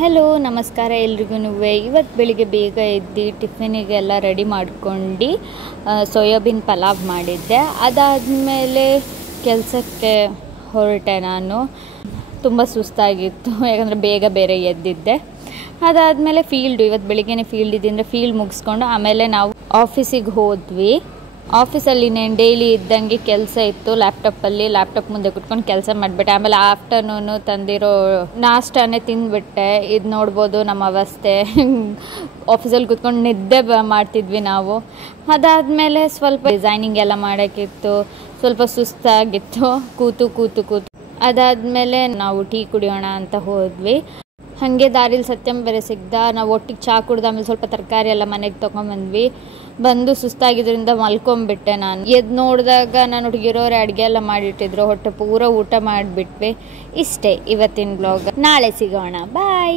Hello ನಮಸ್ಕಾರ ಎಲ್ರಿಗೂ. ಇವತ್ತು ಬೆಳಿಗ್ಗೆ ಬೇಗ ಎದ್ದು ಟಿಫಿನಿಗೆಲ್ಲ ರೆಡಿ ಮಾಡ್ಕೊಂಡು ಸೋಯಾಬೀನ್ ಪಲಾವ್ ಮಾಡಿದ್ದೆ. ಅದಾದಮೇಲೆ ಕೆಲಸಕ್ಕೆ ಹೊರಟೆ. ನಾನು ತುಂಬ ಸುಸ್ತಾಗಿತ್ತು, ಯಾಕಂದರೆ ಬೇಗ ಬೇರೆ ಎದ್ದಿದ್ದೆ. ಅದಾದಮೇಲೆ ಇವತ್ತು ಬೆಳಿಗ್ಗೆನೇ ಫೀಲ್ಡ್ ಇದ್ದಿಂದ ಫೀಲ್ಡ್ ಮುಗಿಸ್ಕೊಂಡು ಆಮೇಲೆ ನಾವು ಆಫೀಸಿಗೆ ಹೋದ್ವಿ. ಆಫೀಸಲ್ಲಿ ಇನ್ನೇನು ಡೈಲಿ ಇದ್ದಂಗೆ ಕೆಲಸ ಇತ್ತು. ಲ್ಯಾಪ್ಟಾಪ್ ಮುಂದೆ ಕುತ್ಕೊಂಡು ಕೆಲಸ ಮಾಡಿಬಿಟ್ಟೆ. ಆಮೇಲೆ ಆಫ್ಟರ್ನೂನು ತಂದಿರೋ ನಾಷ್ಟಾನೇ ತಿಂದುಬಿಟ್ಟೆ. ಇದು ನೋಡ್ಬೋದು ನಮ್ಮ ಅವಸ್ಥೆ. ಆಫೀಸಲ್ಲಿ ಕುತ್ಕೊಂಡು ನಿದ್ದೆ ಮಾಡ್ತಿದ್ವಿ ನಾವು. ಅದಾದಮೇಲೆ ಸ್ವಲ್ಪ ಡಿಸೈನಿಂಗ್ ಎಲ್ಲ ಮಾಡೋಕ್ಕಿತ್ತು, ಸ್ವಲ್ಪ ಸುಸ್ತಾಗಿತ್ತು ಕೂತು. ಅದಾದಮೇಲೆ ನಾವು ಟೀ ಕುಡಿಯೋಣ ಅಂತ ಹೋದ್ವಿ. ಹಾಗೆ ದಾರಿಲಿ ಸತ್ಯಂ ಬೇರೆ ಸಿಗ್ದ. ನಾವು ಒಟ್ಟಿಗೆ ಚಹಾ ಕುಡ್ದು ಆಮೇಲೆ ಸ್ವಲ್ಪ ತರಕಾರಿ ಎಲ್ಲ ಮನೆಗೆ ತೊಗೊಂಬಂದ್ವಿ. ಬಂದು ಸುಸ್ತಾಗಿದ್ದರಿಂದ ಮಲ್ಕೊಂಬಿಟ್ಟೆ. ನಾನು ಎದ್ದು ನೋಡಿದಾಗ ನಾನು ಹುಡುಗಿರೋರು ಅಡುಗೆ ಎಲ್ಲ ಮಾಡಿಟ್ಟಿದ್ರು. ಹೊಟ್ಟೆ ಪೂರ ಊಟ ಮಾಡಿಬಿಟ್ವಿ. ಇಷ್ಟೇ ಇವತ್ತಿನ ಬ್ಲಾಗ್. ನಾಳೆ ಸಿಗೋಣ, ಬಾಯ್.